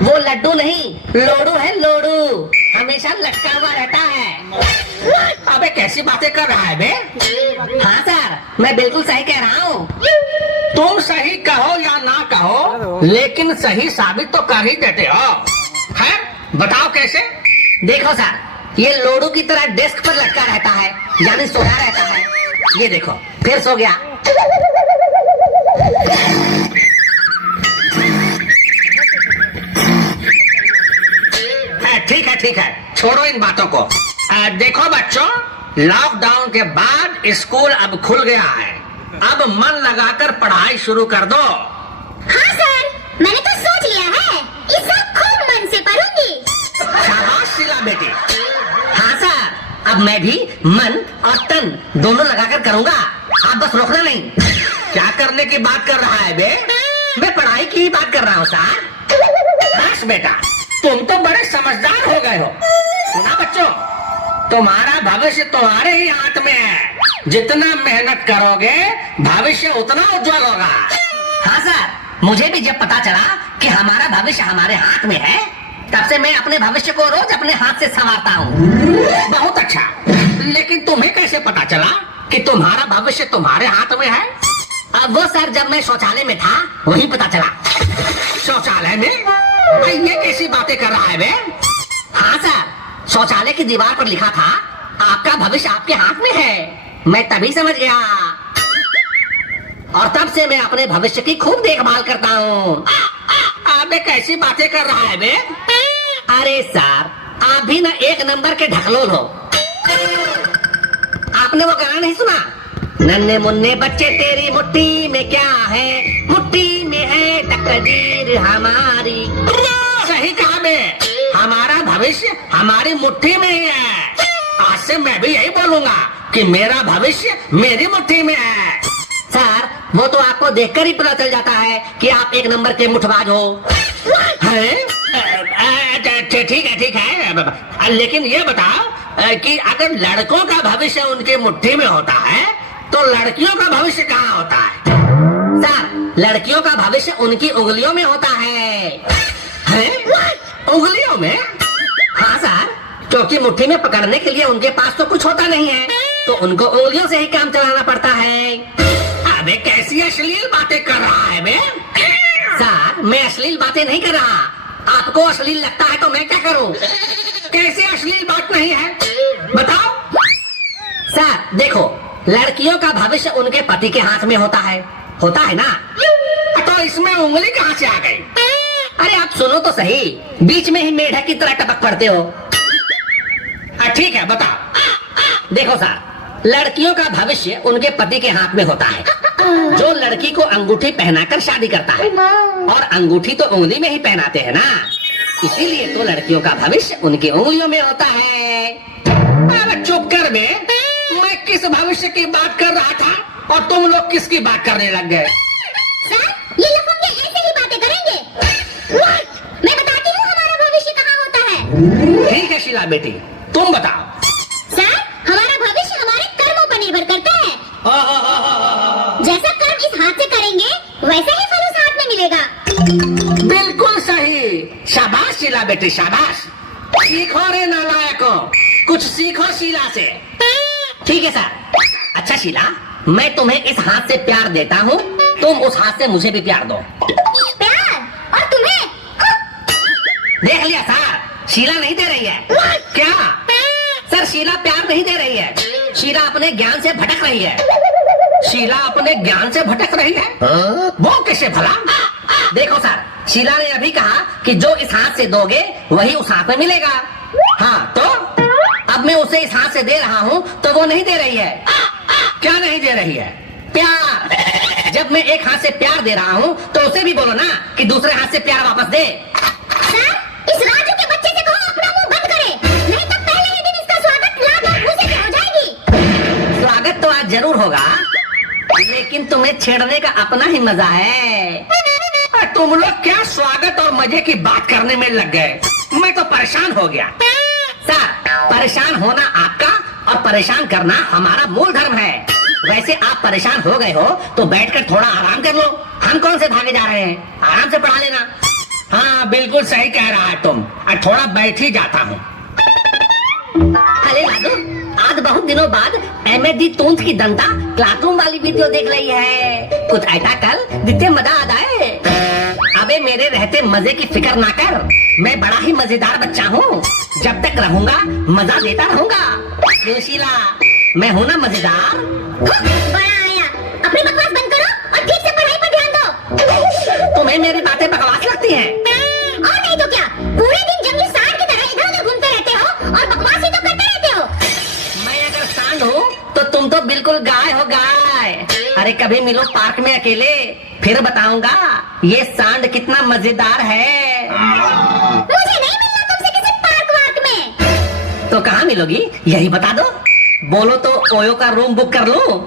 वो लड्डू नहीं, लोडू है लोडू, हमेशा लटका हुआ रहता है। अबे कैसी बातें कर रहा है बे? हाँ सर, मैं बिल्कुल सही कह रहा हूँ। तुम सही कहो या ना कहो, लेकिन सही साबित तो कर ही देते हो। खैर बताओ कैसे? देखो सर, ये लोडू की तरह डेस्क पर लटका रहता है, यानी सोया रहता है। ये देखो, फिर सो गया। ठीक है, छोड़ो इन बातों को। देखो बच्चों, लॉकडाउन के बाद स्कूल अब खुल गया है। अब मन लगाकर पढ़ाई शुरू कर दो। हाँ सर, मैंने तो सोच लिया है, इस साल खूब मन से पढ़ूंगी। शाबाश शीला बेटी। हाँ सर, अब मैं भी मन और तन दोनों लगाकर करूँगा, आप बस रोकना नहीं। क्या करने की बात कर रहा है बे? मैं पढ़ाई की ही बात कर रहा हूँ सर। बस बेटा, तुम तो बड़े समझदार हो गए हो। सुना बच्चों, तुम्हारा भविष्य तुम्हारे ही हाथ में है। जितना मेहनत करोगे, भविष्य उतना उज्जवल होगा। हाँ सर, मुझे भी जब पता चला कि हमारा भविष्य हमारे हाथ में है, तब से मैं अपने भविष्य को रोज अपने हाथ से संवारता हूँ। बहुत अच्छा, लेकिन तुम्हें कैसे पता चला कि तुम्हारा भविष्य तुम्हारे हाथ में है? अब वो सर, जब मैं शौचालय में था वही पता चला। शौचालय में? ये कैसी बातें कर रहा है बे? हाँ सर, शौचालय की दीवार पर लिखा था, आपका भविष्य आपके हाथ में है। मैं तभी समझ गया, और तब से मैं अपने भविष्य की खूब देखभाल करता हूँ। अबे कैसी बातें कर रहा है बे? अरे सर, आप भी ना एक नंबर के ढकलोल हो। आपने वो गाना नहीं सुना, नन्हे मुन्ने बच्चे तेरी मुट्ठी में क्या है, मुट्ठी में है तकदीर हमारी। सही कहा बे, हमारा भविष्य हमारी मुट्ठी में ही है। आज से मैं भी यही बोलूंगा कि मेरा भविष्य मेरी मुट्ठी में है। सर, वो तो आपको देखकर ही पता चल जाता है कि आप एक नंबर के मुठबाज हो। ठीक है, लेकिन ये बताओ कि अगर लड़कों का भविष्य उनके मुट्ठी में होता है, तो लड़कियों का भविष्य कहाँ होता है? सर, लड़कियों का भविष्य उनकी उंगलियों में होता है। उंगलियों में? हाँ सर, क्योंकि मुट्ठी में पकड़ने के लिए उनके पास तो कुछ होता नहीं है, तो उनको उंगलियों से ही काम चलाना पड़ता है। अबे कैसी अश्लील बातें कर रहा है बे? सर, मैं अश्लील बातें नहीं कर रहा। आपको अश्लील लगता है तो मैं क्या करूं? कैसी अश्लील बात नहीं है, बताओ। सर देखो, लड़कियों का भविष्य उनके पति के हाथ में होता है ना? तो इसमें उंगली कहाँ से आ गई? अरे आप सुनो तो सही, बीच में ही मेढक की तरह टपक पड़ते हो। ठीक है, बताओ। देखो सर, लड़कियों का भविष्य उनके पति के हाथ में होता है, जो लड़की को अंगूठी पहनाकर शादी करता है, और अंगूठी तो उंगली में ही पहनाते हैं ना, इसीलिए तो लड़कियों का भविष्य उनकी उंगलियों में होता है। अरे चुप कर बे, मैं किस भविष्य की बात कर रहा था और तुम लोग किसकी बात करने लग गए? सर, ये लफंगे ऐसे ही बातें करेंगे। मैं बताती हूँ हमारा भविष्य कहाँ होता है। ठीक है शीला बेटी, तुम बताओ। सर, हमारा भविष्य हमारे कर्मों पर निर्भर करता है। जैसा कर्म इस हाथ से करेंगे, वैसे ही फल उस हाथ में मिलेगा। बिल्कुल सही, शाबाश शीला बेटी, शाबाश। सीखो रे नालायकों, कुछ सीखो शीला से। ठीक है सर। अच्छा शीला, मैं तुम्हें इस हाथ से प्यार देता हूँ, तुम उस हाथ से मुझे भी प्यार दो। प्यार? और तुम्हें? देख लिया सर, शीला नहीं दे रही है। क्या? सर, शीला प्यार नहीं दे रही है, शीला अपने ज्ञान से भटक रही है। शीला अपने ज्ञान से भटक रही है? वो कैसे भला? देखो सर, शीला ने अभी कहा कि जो इस हाथ से दोगे वही उस हाथ में मिलेगा। हाँ तो? अब मैं उसे इस हाथ से दे रहा हूँ तो वो नहीं दे रही है। क्या नहीं दे रही है? प्यार। जब मैं एक हाथ से प्यार दे रहा हूँ तो उसे भी बोलो ना कि दूसरे हाथ से प्यार वापस दे। सर, इस राजू के बच्चे से कहो अपना मुंह बंद करे, नहीं तो पहले ही दिन इसका स्वागत लाल भूसे से हो जाएगी। स्वागत तो आज जरूर होगा, लेकिन तुम्हें छेड़ने का अपना ही मजा है। तुम लोग क्या स्वागत और मजे की बात करने में लग गए? मैं तो परेशान हो गया। सर, परेशान होना आपका और परेशान करना हमारा मूल धर्म है। वैसे आप परेशान हो गए हो तो बैठकर थोड़ा आराम कर लो। हम कौन से भागे जा रहे हैं, आराम से पढ़ा लेना। हाँ बिल्कुल सही कह रहा है तुम। थोड़ा बैठ ही जाता हूँ। अरे लागू, आज बहुत दिनों बाद एमएडी टूंस की जनता क्लासरूम वाली वीडियो देख रही है। कुछ ऐसा कर जिससे मजा आ जाए। अबे मेरे रहते मजे की फिक्र ना कर, मैं बड़ा ही मजेदार बच्चा हूँ। जब तक रहूंगा मजा देता रहूंगा। क्यों शीला, मैं हूँ ना मजेदार। बड़ा आया, अपनी बकवास बंद करो और ठीक से पढ़ाई पर ध्यान दो। तुम्हें मेरी बातें बकवास लगती हैं? और नहीं तो क्या, पूरे दिन जंगली सांड की तरह इधर उधर घूमते रहते हो और बकवास ही तो करते रहते हो। मैं अगर सांड हूँ तो तुम तो बिल्कुल गाय हो, गाय। अरे कभी मिलो पार्क में अकेले, फिर बताऊंगा ये सांड कितना मजेदार है। मुझे नहीं मिलना तुमसे किसी पार्क वार्क में। तो कहाँ मिलोगी, यही बता दो। बोलो तो ओयो का रूम बुक कर लूं।